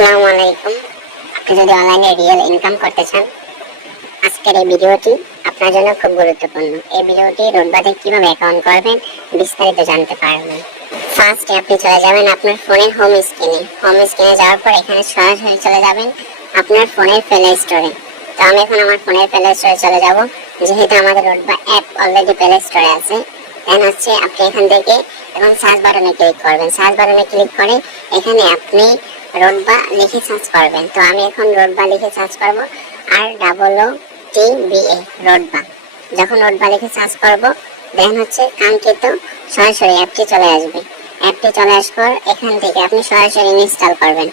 আসসালামু আলাইকুম। আপনি যদি অনলাইনে রিয়েল ইনকাম করতে চান, আজকের এই ভিডিওটি আপনার জন্য খুব গুরুত্বপূর্ণ। এই ভিডিওটি রোডবাদে কিভাবে অ্যাকাউন্ট করবেন বিস্তারিত জানতে পারবেন। ফার্স্টে আপনি চলে যাবেন আপনার ফোনের হোম স্ক্রিনে যাওয়ার পর এখানে সরাসরি চলে যাবেন আপনার ফোনের প্লে স্টোরে। তো আমি এখন আমার ফোনের প্লে স্টোরে চলে যাব, যেহেতু আমাদের রোডবা অ্যাপ অলরেডি প্লে স্টোরে আছে। দেন আপনি এখান থেকে এখন সার্চ বাটনে ক্লিক করবেন। সার্চ বাটনে ক্লিক করে এখানে আপনি রোডবা লিখে সার্চ করবেন। তো আমি এখন রোডবা লিখে সার্চ করব, ROOTBA রোডবা। যখন রোডবা লিখে সার্চ করব, দেন কাঙ্ক্ষিত সরাসরি অ্যাপটি চলে আসবে। অ্যাপটি চলে আসার পর এখান থেকে আপনি সরাসরি ইনস্টল করবেন।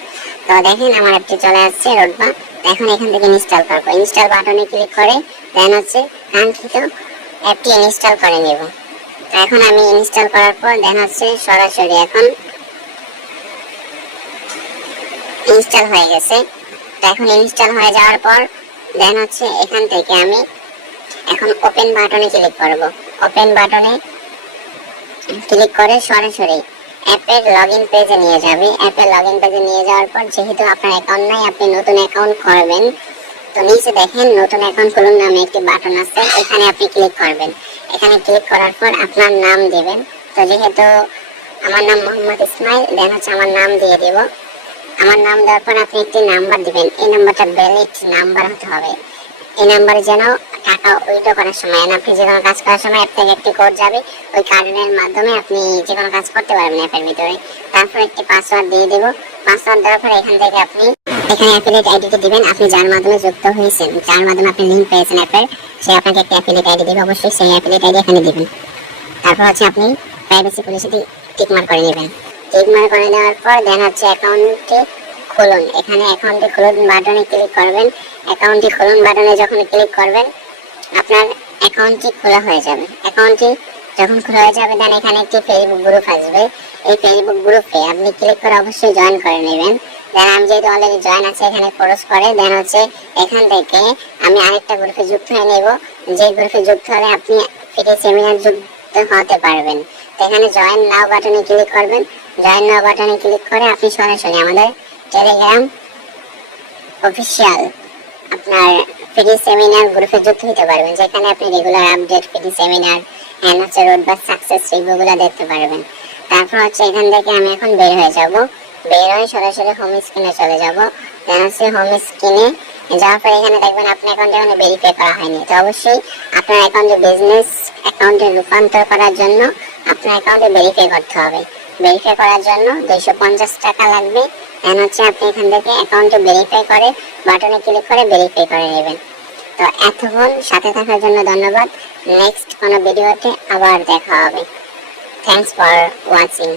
তো দেখেন আমার অ্যাপটি চলে আসছে রোডবা। এখন এখান থেকে ইনস্টল করব। ইনস্টল বাটনে ক্লিক করে দেন কাঙ্ক্ষিত অ্যাপটি ইনস্টল করে নেব। তো এখন আমি ইনস্টল করার পর দেন সরাসরি এখন ইনস্টল হয়ে গেছে। তো এখন ইনস্টল হয়ে যাওয়ার পর দেন এখান থেকে আমি এখন ওপেন বাটনে ক্লিক করব। ওপেন বাটনে ক্লিক করে সরাসরি অ্যাপের লগইন পেজে নিয়ে যাবে। অ্যাপের লগইন পেজে নিয়ে যাওয়ার পর যেহেতু আপনার অ্যাকাউন্ট নাই, আপনি নতুন অ্যাকাউন্ট করবেন। তো নিচে দেখেন নতুন অ্যাকাউন্ট খুলুন নামে একটি বাটন আছে, এখানে আপনি ক্লিক করবেন। এখানে ক্লিক করার পর আপনার নাম দিবেন। তো যেহেতু আমার নাম মোহাম্মদ ইসমাইল, দেন আমার নাম দিয়ে দিব। আমার নাম দেওয়ার পর আপনি একটি নাম্বার দিবেন। এই নাম্বারটা ভ্যালিড নাম্বার হতে হবে। এই নাম্বারে যেন টাকা উইথড্র করার সময়, আপনি যে কোনো কাজ করার সময় অ্যাপ থেকে একটি কোড যাবে, ওই কার্ডের মাধ্যমে আপনি যে কোনো কাজ করতে পারবেন অ্যাপের ভিতরে। তারপর একটি পাসওয়ার্ড দিয়ে দেব। পাসওয়ার্ড দেওয়ার পর এখান থেকে আপনি এখানে অ্যাফিলিয়েট আইডিটি দিবেন, আপনি যার মাধ্যমে যুক্ত হয়েছেন, যার মাধ্যমে আপনি লিঙ্ক পেয়েছেন অ্যাপের, সে আপনাকে একটি অ্যাফিলিয়েট আইডি দেবে। অবশ্যই সেই অ্যাফিলিয়েট আইডি এখানে দিবেন। তারপর আপনি প্রাইভেসি পলিসিটি টিকমার্ক করে নেবেন। টিকমার্ক করে দেওয়ার পর দেন অ্যাকাউন্টটি খুলুন। এখানে অ্যাকাউন্টটি খুলুন বাটনে ক্লিক করবেন। অ্যাকাউন্টটি খুলুন বাটনে যখন ক্লিক করবেন, আপনার অ্যাকাউন্টটি খোলা হয়ে যাবে। অ্যাকাউন্টটি যখন খোলা হয়ে যাবে, দেন এখানে একটি ফেসবুক গ্রুপ আসবে। এই ফেসবুক গ্রুপে আপনি ক্লিক করে অবশ্যই জয়েন করে নেবেন। দেন আমি যেহেতু অলরেডি জয়েন আছে, এখানে খরচ করে দেন এখান থেকে আমি আরেকটা গ্রুপে যুক্ত হয়ে নেব। যে গ্রুপে যুক্ত হলে আপনি ফ্রি সেমিনার যুক্ত হতে পারবেন। তো এখানে জয়েন নাও বাটনে ক্লিক করবেন। জয়েন নাও বাটনে ক্লিক করে আপনি সরাসরি আমাদের টেলিগ্রাম অফিসিয়াল আপনার ফ্রি সেমিনার গ্রুপে যুক্ত হতে পারবেন, যেখানে আপনি regular update, free seminar and রোডবা সাকসেস রিভিউগুলো দেখতে পারবেন। তারপর এখান থেকে আমি এখন বের হয়ে যাব। বের হয়ে সরাসরি হোম স্ক্রিনে চলে যাব। দেন হোম স্ক্রিনে যাওয়ার পর এখানে দেখবেন আপনার অ্যাকাউন্ট এখানে ভেরিফাই করা হয়নি। তো অবশ্যই আপনার অ্যাকাউন্টে বিজনেস অ্যাকাউন্টে রূপান্তর করার জন্য আপনার অ্যাকাউন্টে ভেরিফাই করতে হবে। ভেরিফাই করার জন্য 250 টাকা লাগবে। দেন আপনি এখান থেকে অ্যাকাউন্টে ভেরিফাই করে বাটনে ক্লিক করে ভেরিফাই করে নেবেন। তো এতক্ষণ সাথে থাকার জন্য ধন্যবাদ। নেক্সট কোনো ভিডিওতে আবার দেখা হবে। Thanks for watching.